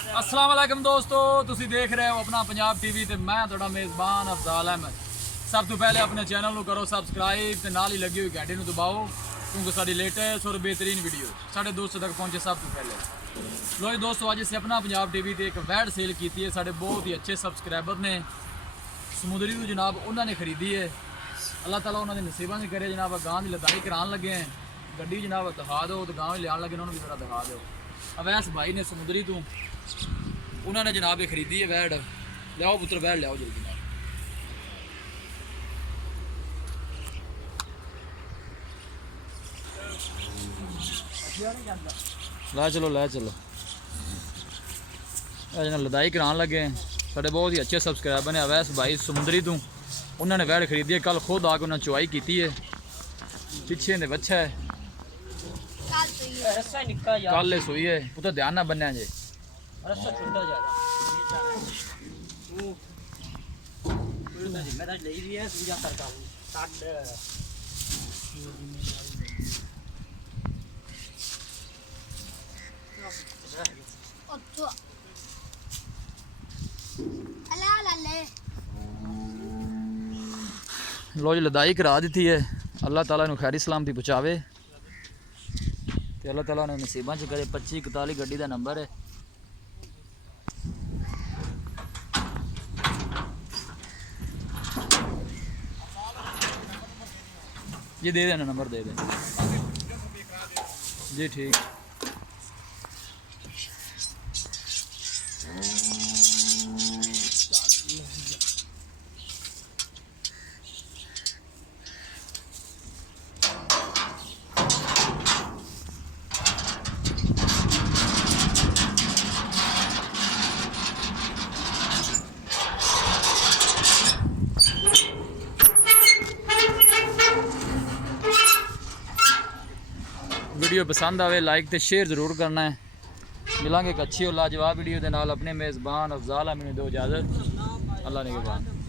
अस्सलाम वालेकुम दोस्तों, तुसी देख रहे हो अपना पंजाब टीवी ते मैं तुहाडा मेज़बान अफजाल अहमद। सब तो पहले अपने चैनल को करो सबसक्राइब ते नाल ही लगी हुई घंटे दबाओ क्योंकि साडी लेटेस्ट और बेहतरीन वीडियो साढ़े दोस्तों तक पहुँचे सब तो पहले। लो जी दोस्तों, अज असीं अपना पंजाब टीवी ते एक वैड सेल की है। साढ़े बहुत ही अच्छे सबसक्राइबर ने समुद्री तो जनाब उन्होंने खरीदी है। अल्लाह ताला उन्होंने नसीबा नहीं करे जनाब। गांव की लदाई करान लगे हैं, गड्डी जनाब दिखा दो तो गांव लिया लगे उन्होंने भी जरा दिखा दो। अवैस भाई ने समुद्री तो उन्होंने जनाब ये खरीदी है वैड। लियाओ पुत्र वैड लियाओ जल्दी जनाब। लै चलो लै चलो। लदाई करान लगे हैं। साढ़े बहुत ही अच्छे सब्सक्राइबर ने अवैस भाई समुद्री तो उन्होंने वैड खरीदी है। कल खुद आके उन्होंने चुवाई की है। पिछे ने बच्चा है, कल सोई है। पुत्र ध्यान ना बनया जे लो जी लदाई करा दी है। अल्लाह ताला इन्हू खैरी सलामती पहुँचावे तो अल्लाह ताला ने नसीबा च करे। 2541 गड्डी का नंबर है। जी दे देना नंबर दे दे जी ठीक। वीडियो पसंद आवे लाइक तो शेयर जरूर करना है। मिलेंगे एक अच्छी और लाजवाब वीडियो के नाल। अपने मेज़बान अफजाल अहमद दो इजाज़त। अल्लाह ने के बाद।